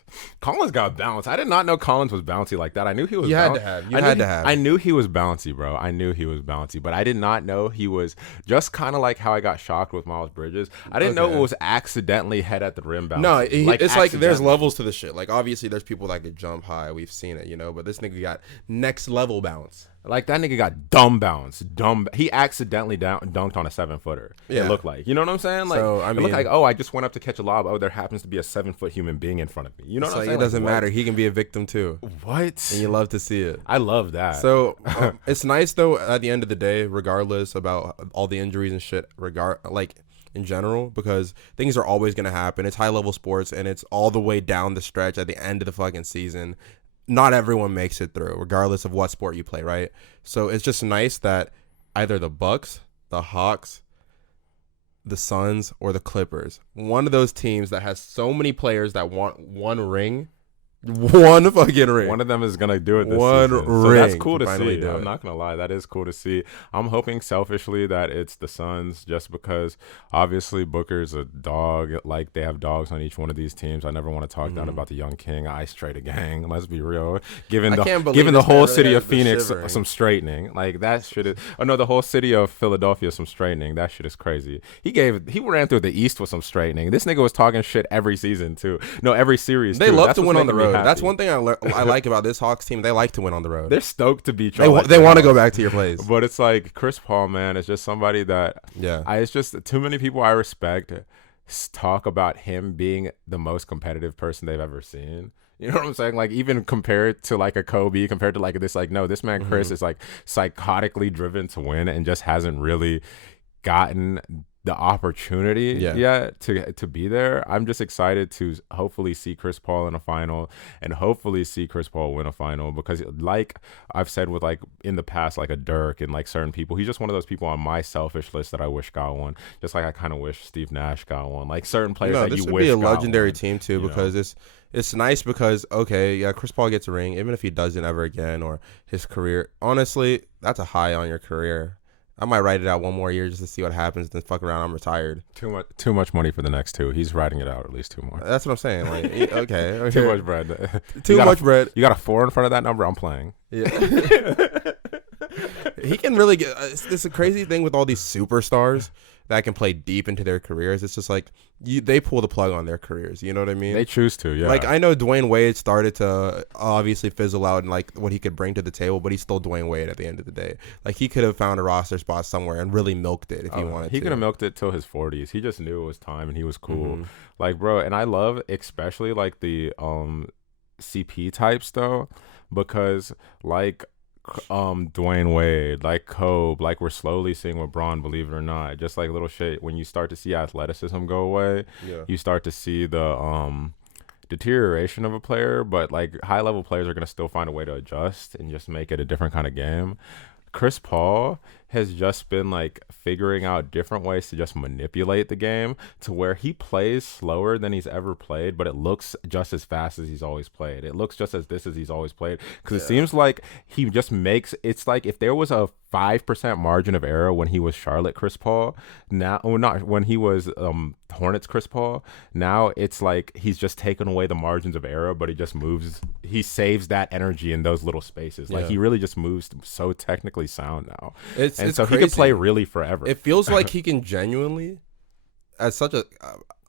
Collins got bounce. I did not know Collins was bouncy like that. I knew he was. You had to have. You had to have. I knew he was bouncy, bro. I knew he was bouncy, but I did not know he was just kind of like how I got shocked with Miles Bridges. I didn't know it was accidentally head at the rim bouncy. No, it's like there's accidentally. levels to the shit. Like obviously there's people that could jump high. We've seen it, you know. But this nigga got next level bounce. Like that nigga got dumb bounce. He accidentally dunked on a 7-footer. Yeah. It looked like. You know what I'm saying? Like So, I it mean- looked like, oh, I just went up to catch a lob. Oh, there happens to be a 7-foot human being in front of me. You know It's what I'm like saying? it doesn't Like, matter. He can be a victim too, What? and you love to see it. I love that. So it's nice though. At the end of the day, regardless about all the injuries and shit, like in general, because things are always gonna happen. It's high level sports, and it's all the way down the stretch at the end of the fucking season. Not everyone makes it through, regardless of what sport you play, right? So it's just nice that either the Bucks, the Hawks, the Suns, or the Clippers, one of those teams that has so many players that want one ring. One fucking ring. One of them is gonna do it this One season. So that's ring cool to to finally see. do I'm it. not gonna lie, that is cool to see. I'm hoping selfishly that it's the Suns, just because obviously Booker's a dog. Like they have dogs on each one of these teams. I never want to talk down about the young king. I straight a gang. Let's be real. Giving I can't the believe the this whole man city really of has the Phoenix shivering. some straightening. Like that shit is. Oh no, the whole city of Philadelphia some straightening. That shit is crazy. He ran through the East with some straightening. This nigga was talking shit every season too. No, every series. They too. love That's to what's win on the making me road. That's happy. one thing I like about this Hawks team. They like to win on the road. They're stoked to beat They y'all. want to go back to your place. But it's like Chris Paul, man. It's just somebody that it's just too many people I respect talk about him being the most competitive person they've ever seen. You know what I'm saying? Like even compared to like a Kobe, compared to like this, like no, this man Chris is like psychotically driven to win and just hasn't really gotten the opportunity yet to be there. I'm just excited to hopefully see Chris Paul in a final and hopefully see Chris Paul win a final, because like I've said with like in the past, like a Dirk and like certain people, he's just one of those people on my selfish list that I wish got one, just like I kind of wish Steve Nash got one, like certain players that this you would wish be a got legendary one, team too, you because know? it's nice because Chris Paul gets a ring, even if he doesn't ever again, or his career. Honestly, that's a high on your career. I might write it out one more year just to see what happens. Then fuck around, I'm retired. Too much money for the next two. He's writing it out at least 2 more. That's what I'm saying. Like, okay. Too much bread. Too much bread. You got a 4 in front of that number. I'm playing. Yeah. He can really get. It's a crazy thing with all these superstars that can play deep into their careers. It's just like they pull the plug on their careers. You know what I mean? They choose to, yeah. Like I know Dwayne Wade started to obviously fizzle out and like what he could bring to the table, but he's still Dwayne Wade at the end of the day. Like he could have found a roster spot somewhere and really milked it if he wanted to. He could have milked it till his 40s. He just knew it was time and he was cool. Like, bro, and I love especially like the CP types though, because like Dwayne Wade, like Kobe, like we're slowly seeing with Braun, believe it or not, just like little shit. When you start to see athleticism go away, you start to see the deterioration of a player, but like high level players are going to still find a way to adjust and just make it a different kind of game. Chris Paul has just been like figuring out different ways to just manipulate the game to where he plays slower than he's ever played, but it looks just as fast as he's always played. It looks just as he's always played, because it seems like he just makes, it's like if there was a 5% margin of error when he was Charlotte Chris Paul, now, well, not when he was Hornets Chris Paul, now it's like he's just taken away the margins of error, but he just moves, he saves that energy in those little spaces. Like he really just moves so technically sound now. It's so crazy. He can play really forever. It feels like he can genuinely, as such a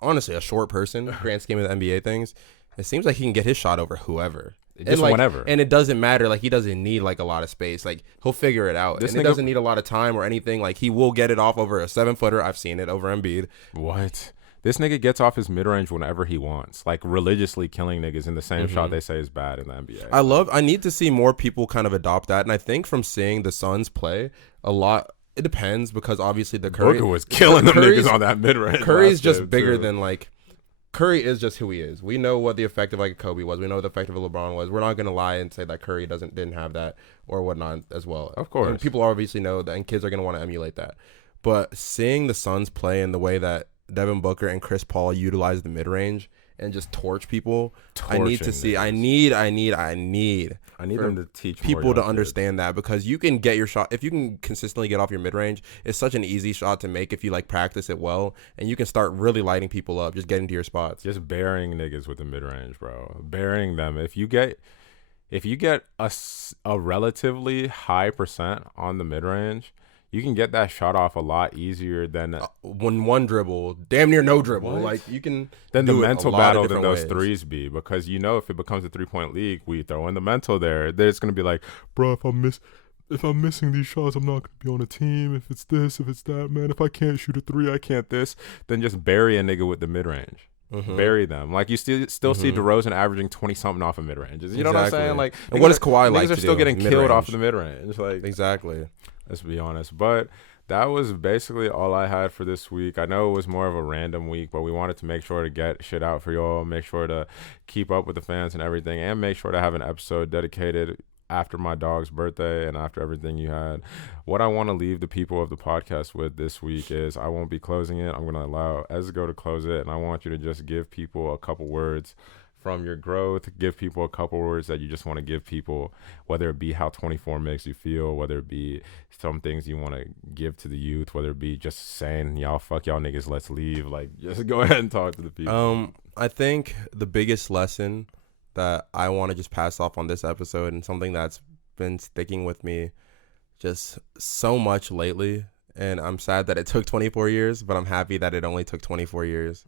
honestly a short person, grand scheme of the NBA things, it seems like he can get his shot over whoever. Just like, whenever. And it doesn't matter. Like, he doesn't need like a lot of space. Like, he'll figure it out. And it doesn't need a lot of time or anything. Like, he will get it off over a 7-footer. I've seen it over Embiid. What? This nigga gets off his mid-range whenever he wants, like religiously killing niggas in the same shot they say is bad in the NBA. I need to see more people kind of adopt that. And I think from seeing the Suns play a lot, it depends, because obviously the Curry Booker was killing them niggas on that mid-range. Curry's just bigger than like, Curry is just who he is. We know what the effect of like a Kobe was. We know what the effect of a LeBron was. We're not gonna lie and say that Curry didn't have that or whatnot as well. Of course, and people obviously know that, and kids are gonna want to emulate that. But seeing the Suns play in the way that Devin Booker and Chris Paul utilize the mid range and just torch people, I need to see. I need them to teach people to understand that, because you can get your shot if you can consistently get off your mid range. It's such an easy shot to make if you like practice it well, and you can start really lighting people up, just getting to your spots, just burying niggas with the mid range, bro. Burying them. If you get a relatively high percent on the mid range, you can get that shot off a lot easier than one dribble, damn near no dribble. What? Like, you can then the mental battle than those ways. Threes be, because you know if it becomes a 3-point league, we throw in the mental there. There's gonna be like, bro, if I'm missing these shots, I'm not gonna be on a team. If it's this, if it's that, man. If I can't shoot a 3, I can't this. Then just bury a nigga with the mid range. Bury them. Like, you still see DeRozan averaging 20 something off of mid ranges. You know what I'm saying? Like, and what is Kawhi like? Niggas are still getting killed off of the mid range. Like, exactly. Let's be honest. But that was basically all I had for this week. I know it was more of a random week, but we wanted to make sure to get shit out for y'all, make sure to keep up with the fans and everything, and make sure to have an episode dedicated after my dog's birthday and after everything you had. What I want to leave the people of the podcast with this week is I won't be closing it. I'm going to allow Ezugo to close it, and I want you to just give people a couple words from your growth. Give people a couple words that you just want to give people, whether it be how 24 makes you feel, whether it be some things you want to give to the youth, whether it be just saying, y'all, fuck y'all niggas, let's leave. Like, just go ahead and talk to the people. I think the biggest lesson that I want to just pass off on this episode, and something that's been sticking with me just so much lately, and I'm sad that it took 24 years, but I'm happy that it only took 24 years,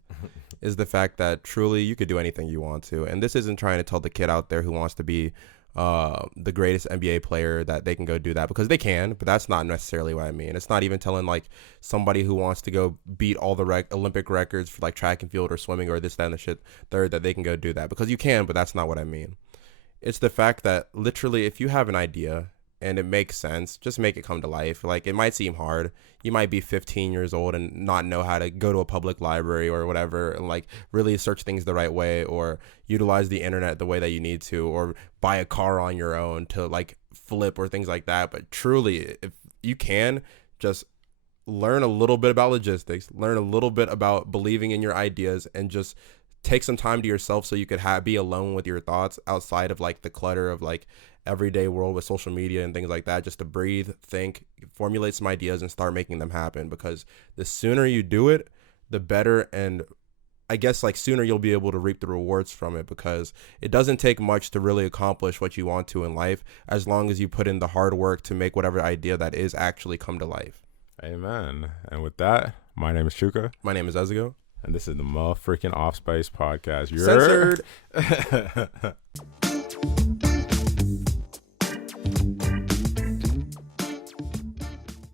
is the fact that truly you could do anything you want to. And this isn't trying to tell the kid out there who wants to be the greatest NBA player that they can go do that, because they can, but that's not necessarily what I mean. It's not even telling like somebody who wants to go beat all the Olympic records for like track and field or swimming or this, that, and the shit third, that they can go do that, because you can, but that's not what I mean. It's the fact that literally if you have an idea and it makes sense, just make it come to life. Like, it might seem hard. You might be 15 years old and not know how to go to a public library or whatever and like really search things the right way, or utilize the internet the way that you need to, or buy a car on your own to like flip or things like that. But truly, if you can, just learn a little bit about logistics, learn a little bit about believing in your ideas, and just take some time to yourself so you could be alone with your thoughts outside of like the clutter of like everyday world with social media and things like that, just to breathe, think, formulate some ideas, and start making them happen. Because the sooner you do it, the better, and I guess like sooner you'll be able to reap the rewards from it, because it doesn't take much to really accomplish what you want to in life, as long as you put in the hard work to make whatever idea that is actually come to life. Amen. And with that, my name is Chuka. My name is Ezugo. And this is the motherfucking Offspace podcast. You're censored.